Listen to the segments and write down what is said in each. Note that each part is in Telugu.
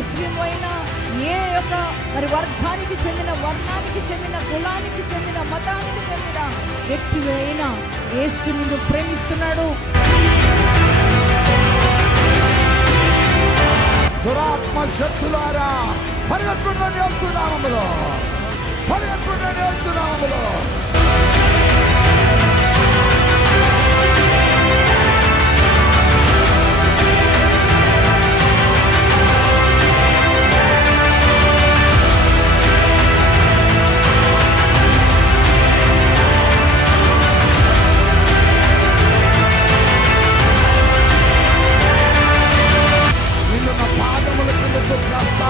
ముస్లిం అయినా ఏ యొక్క మరి వర్గానికి చెందిన వర్ణానికి చెందిన కులానికి చెందిన మతానికి చెందిన వ్యక్తి అయినా యేసు ప్రేమిస్తున్నాడు. దురాత్మ శత్రులారా పరిగెత్తుకుంటాడు పరిగెత్తుకుంటాడు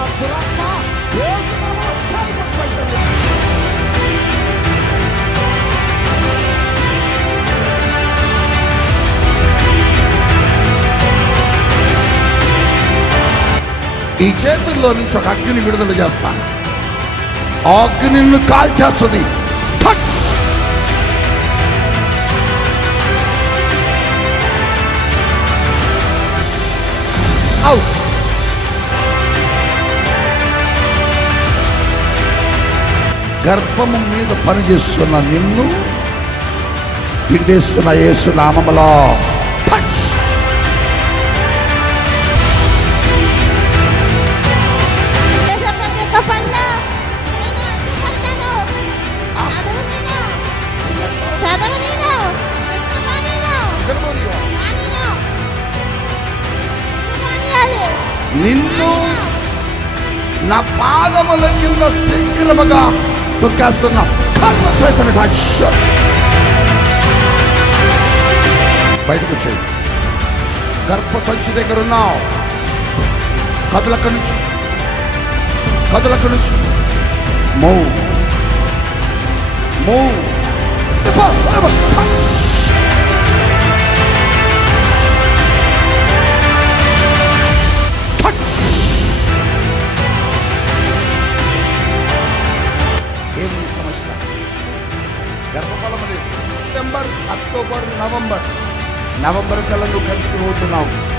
తొక్కేస్తా దురాత్మ యేసునామములో సర్వ సైతాను. ఈ చేతుల్లో నుంచి ఒక అగ్ని విడుదల చేస్తాను ఆ అగ్ని నిన్ను కాల్చేస్తుంది టచ్! అవుట్ గర్భము మీద పనిచేస్తున్న నిన్ను పిండేస్తున్న యేసు నామములో. నిన్ను నా పాదముల కింద శీఘ్రముగా తొక్కేస్తున్న కర్మ సైతను టచ్! బయటకు వచ్చేయి గర్భ సంచి దగ్గర ఉన్నావు కథలక్కడి నుంచి కథలక్కడి నుంచి move move September October November. November కల్లా నువ్వు కలిసి పోతున్నావు.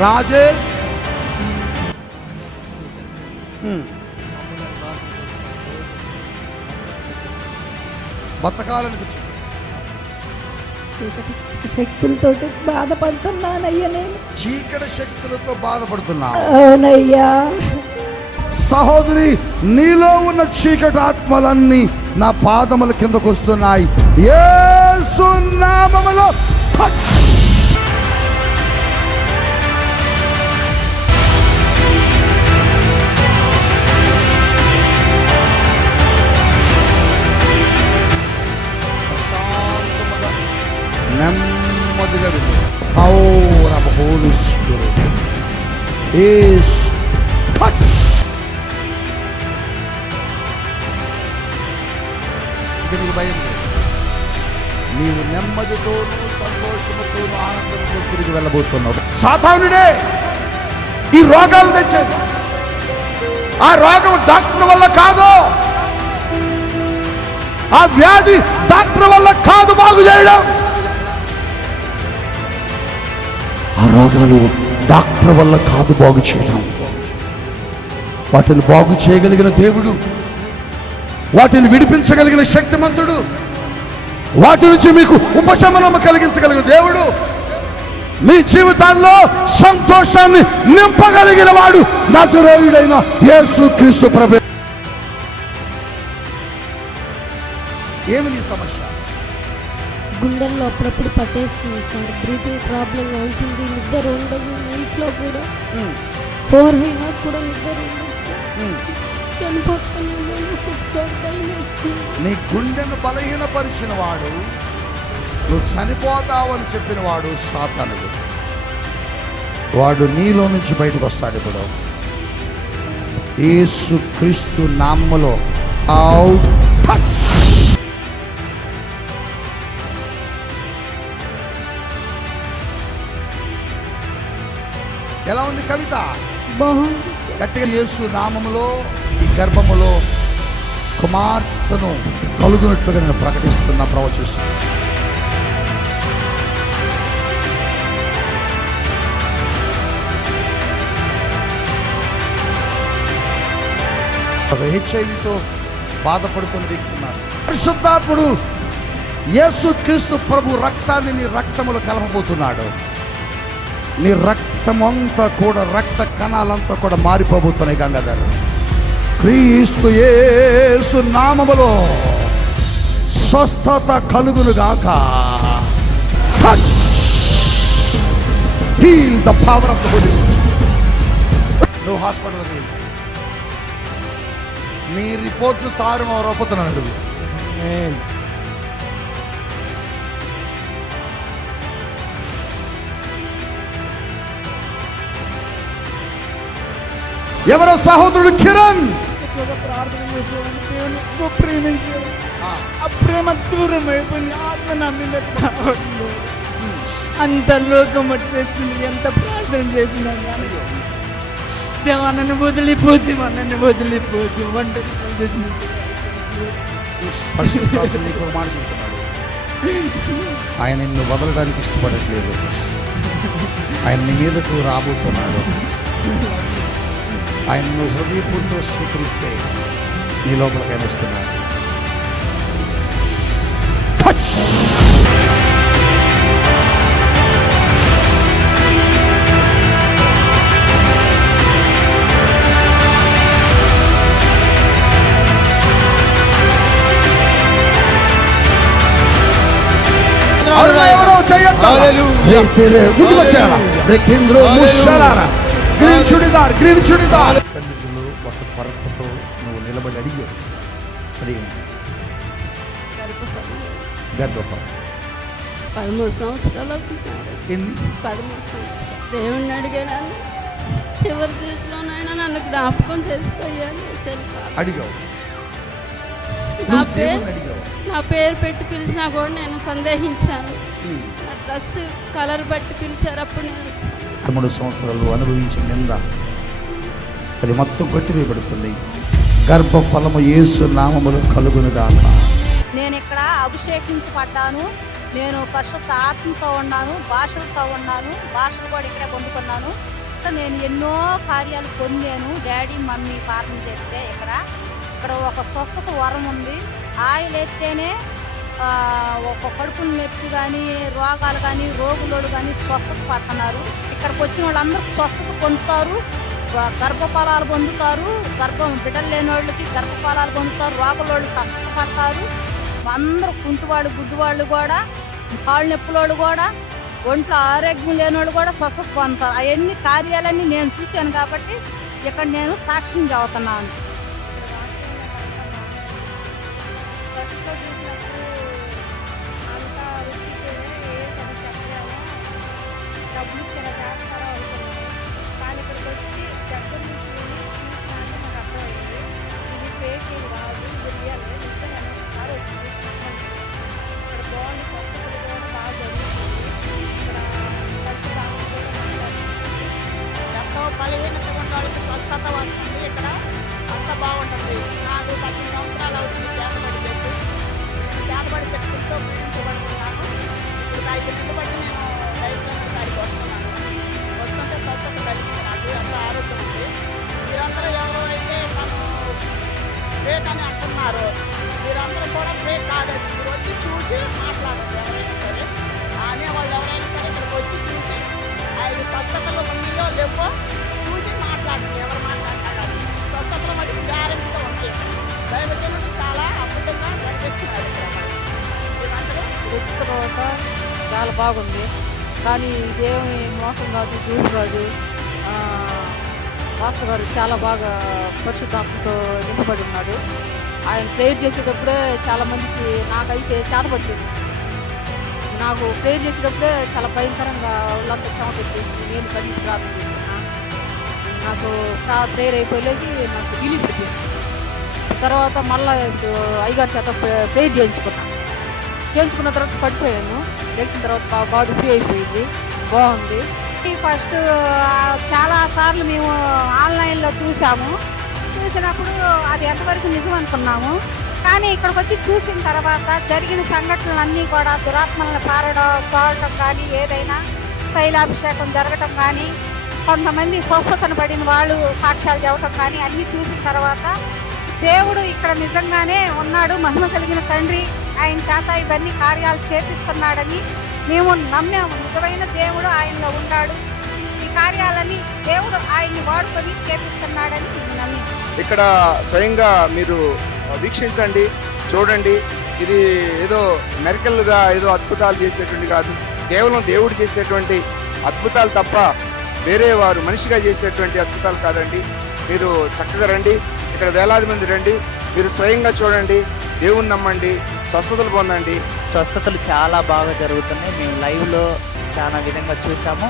రాజేష్. హ్మ్. బతకాలనిపించింది. చీకటి శక్తులతోటి బాధపడుతున్నానయ్యా నేను. చీకటి శక్తులతో బాధపడుతున్నా అవునయ్యా. సహోదరి నీలో ఉన్న చీకటి ఆత్మలన్నీ నా పాదముల కిందకు వస్తున్నాయి. యేసు నామములో నెమ్మదిగా వెళ్ళు. Power of Holy Spirit. is touch. నీకు భయం లేదు నీవు నెమ్మదితోనూ సంతోషముతోనూ ఆనందంతో తిరిగి వెళ్ళబోతున్నావు సాధారణుడే ఈ రోగాలు తెచ్చేది ఆ రోగం డాక్టర్ వల్ల కాదు ఆ వ్యాధి డాక్టర్ వల్ల కాదు బాగు చేయడం రోగాలు డాక్టర్ వల్ల కాదు బాగు చేయడం. వాటిని బాగు చేయగలిగిన దేవుడు వాటిని విడిపించగలిగిన శక్తిమంతుడు వాటి నుంచి మీకు ఉపశమనం కలిగించగలిగిన దేవుడు మీ జీవితాల్లో సంతోషాన్ని నింపగలిగిన వాడు నజరేయుడైన యేసు క్రీస్తు ప్రభు. ఏమి నీ సమస్య? గుండెల్లో అప్పుడప్పుడు పట్టేస్తుంది సార్. బ్రీతింగ్ ప్రాబ్లంగా ఉంటుంది నిద్ర ఉండదు నైట్లో కూడా. ఫోర్ అయినా కూడా నిద్ర ఉండదు సార్. చనిపోతానేమో ఒక్కొక్కసారి భయం వేస్తుంది. నీ గుండెను బలహీనపరిచిన వాడు నువ్వు చనిపోతావని చెప్పిన వాడు సాతానుడు. వాడు నీలో నుంచి బయటకు వస్తాడు ఇప్పుడు. యేసు క్రీస్తు నామములో. అవుట్. ఎలా ఉంది కవిత? గట్టిగా యేసు నామములో ఈ గర్భములో కుమార్తెను కలుగునట్లుగా నేను ప్రకటిస్తున్నా ప్రవచిస్తున్నా ఒక హెచ్ఐవితో బాధపడుతున్న వ్యక్తి ఉన్నారు పరిశుద్ధాత్ముడు యేసు క్రీస్తు ప్రభు రక్తాన్ని నీ రక్తములో కలపబోతున్నాడు. నీ రక్తం అంతా కూడా రక్త కణాలంతా కూడా మారిపోబోతున్నాయి గంగాధర్. క్రీస్తు యేసు నామములో స్వస్థత కలుగును గాక heal the power of the holy నువ్వు హాస్పిటల్కి వెళ్ళు. నీ రిపోర్ట్లు తారుమారైపోతున్నాడు ఎవరో సహోదరుడు కిరణ్. ప్రార్థన చేసేవాడిని దేవుని ఎక్కువ ప్రేమించేవాడు ఆ ప్రేమ దూరం అయిపోయింది ఆత్మ నా మీద రావట్లేదు అంత లోకం వచ్చేసింది ఎంత ప్రార్థన చేసినా దేవా నన్ను వదిలిపోతే నన్ను వదిలిపోతే వంట ఆయన నిన్ను వదలడానికి ఇష్టపడట్లేదు. ఆయన నీ మీదకు రాబోతున్నాడు. ఆయన నువ్వు హృదయపూర్తితో స్వీకరిస్తే నీ లోపలికి ఆయన వస్తున్నాడు చేయొద్దా? ముందుకు వచ్చేయాలా? రే గ్రీన్ చుడిదార్. సన్నిధిలో ఒక కొరతతో నువ్వు నిలబడి అడిగావు. అడిగి గర్భఫలం. పదమూడు సంవత్సరాలు ఎన్ని? పదమూడు సంవత్సరాలు. దేవుణ్ణి అడిగాను చివరి దశలోనైనా నన్ను జ్ఞాపకం చేసుకోవాలి అడిగావు. నా పేరు నా పేరు పెట్టి పిలిచినా కూడా నేను సందేహించాను. నా డ్రెస్ కలర్ బట్టి పిలిచారు. అప్పుడు నేను వచ్చాను పదమూడు సంవత్సరాలు అనుభవించిన నింద. అది మొత్తం కొట్టివేయబడుతుంది. గర్భఫలము యేసు నామములు కలుగునుగాక నేను ఇక్కడ అభిషేకించబడ్డాను. నేను పరిశుద్ధ ఆత్మతో ఉన్నాను భాషలతో ఉన్నాను భాషలు కూడా ఇక్కడే పొందుకున్నాను. ఇక్కడ నేను ఎన్నో కార్యాలు పొందాను. డాడీ మమ్మీ పాపం చేస్తే ఇక్కడ. ఇక్కడ ఒక స్వస్థత వరం ఉంది. ఆయిల్ ఎత్తేనే ఒక కడుపుని నొప్పి కానీ రోగాలు కానీ రోగులోడు కానీ స్వస్థత పడుతున్నారు. ఇక్కడికి వచ్చిన వాళ్ళందరూ స్వస్థత పొందుతారు గర్భఫలాలు పొందుతారు గర్భం బిడ్డలు లేని వాళ్ళకి గర్భఫలాలు పొందుతారు రోగులోళ్ళు స్వస్థత పడతారు. అందరూ కుంటివాళ్ళు గుడ్డివాళ్ళు కూడా కాళ్ళు నొప్పులోళ్ళు కూడా ఒంట్లో ఆరోగ్యం లేని వాళ్ళు కూడా స్వస్థత పొందుతారు. అవన్నీ కార్యాలన్నీ నేను చూశాను కాబట్టి ఇక్కడ నేను సాక్ష్యం చదువుతున్నాను. డబ్బులు ఇచ్చిన చేస్తారో అనుకున్నాను కానీ ఇక్కడికి వచ్చి దగ్గర నుంచి విని చూసినాక నాకు అర్థమైంది. ఇది ఫేక్ ఇది కాదు ఇది రియల్ నిజంగా ఒకసారి వచ్చి చూసినాను ఇక్కడ బాగుంది. స్వస్థతలు కూడా బాగా జరుగుతుంది ఇక్కడ ఖర్చు బాగుంటుంది కూడా ఎంతో బలహీనత ఉన్న వాళ్ళకి స్వస్థత వస్తుంది ఇక్కడ. అంత బాగుంటుంది. నాకు పది సంవత్సరాలు అవుతుంది చేతబడి చేసి చేతబడి శక్తులతో పూజించబడుతున్నాను ఇప్పుడు ఐదు నెలలు బట్టి నేను ఆరోగ్యం ఉంది మీరందరూ ఎవరైతే మనం ఫేక్ అని అంటున్నారో మీరందరూ కూడా ఫేక్ కాలేదు మీరు వచ్చి చూసి మాట్లాడండి ఎవరైనా సరే అనేవాళ్ళు ఎవరైనా సరే ఇక్కడికి వచ్చి చూసి ఐదు స్వస్థతలు ఉన్నాయో లేవో చూసి మాట్లాడండి ఎవరు మాట్లాడాలి మటుకు గ్యారెంటీగా ఉంది దైవజనుడు చాలా అద్భుతంగా జరిగిస్తున్నారు తర్వాత చాలా బాగుంది. కానీ ఇదేమి మోసం కాదు దూరం కాదు. పాస్టర్ గారు చాలా బాగా పరిశుద్ధాత్మతో నింపబడి ఉన్నాడు ఆయన ప్రేయర్ చేసేటప్పుడే చాలా మందికి నాకైతే చేతబడి నాకు ప్రేయర్ చేసేటప్పుడే చాలా భయంకరంగా ఒళ్ళంతా చెమ పెట్టేసి నేను కన్నీ ప్రార్థన చేస్తున్నా నాకు ప్రేయర్ అయిపోయేది నాకు రిలీఫ్ వచ్చేసింది. తర్వాత మళ్ళీ అయ్యగారి చేత ప్రేయర్ చేయించుకున్నాను చేయించుకున్న తర్వాత పడిపోయాను. లేచిన తర్వాత బాడీ ఫ్రీ అయిపోయింది. బాగుంది. ఫస్ట్ చాలా సార్లు మేము ఆన్లైన్లో చూసాము. చూసినప్పుడు అది ఎంతవరకు నిజం అనుకున్నాము. కానీ ఇక్కడికి వచ్చి చూసిన తర్వాత జరిగిన సంఘటనలన్నీ కూడా దురాత్మలను పారడం తోడటం కానీ ఏదైనా తైలాభిషేకం జరగటం కానీ కొంతమంది స్వస్థతను పడిన వాళ్ళు సాక్ష్యాలు చెప్పటం కానీ అన్నీ చూసిన తర్వాత దేవుడు ఇక్కడ నిజంగానే ఉన్నాడు మహిమ కలిగిన తండ్రి. ఆయన చేత ఇవన్నీ కార్యాలు చేపిస్తున్నాడని మేము నమ్మాము. నిజమైన దేవుడు ఆయనలో ఉన్నాడు. ఈ కార్యాలని దేవుడు ఆయన్ని వాడుకొని చేపిస్తున్నాడని మేము ఇక్కడ స్వయంగా మీరు వీక్షించండి చూడండి. ఇది ఏదో మెరకల్గా ఏదో అద్భుతాలు చేసేటువంటి కాదు. కేవలం దేవుడు చేసేటువంటి అద్భుతాలు తప్ప వేరే వారు మనిషిగా చేసేటువంటి అద్భుతాలు కాదండి. మీరు చక్కగా రండి. ఇక్కడ వేలాది మంది రండి. మీరు స్వయంగా చూడండి. దేవుని నమ్మండి స్వస్థతలు పొందండి. స్వస్థతలు చాలా బాగా జరుగుతున్నాయి. మేము లైవ్లో చాలా విధంగా చూసాము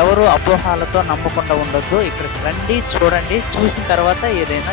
ఎవరు అపోహాలతో నమ్మకుండా ఉండొద్దు. ఇక్కడికి రండి చూడండి. చూసిన తర్వాత ఏదైనా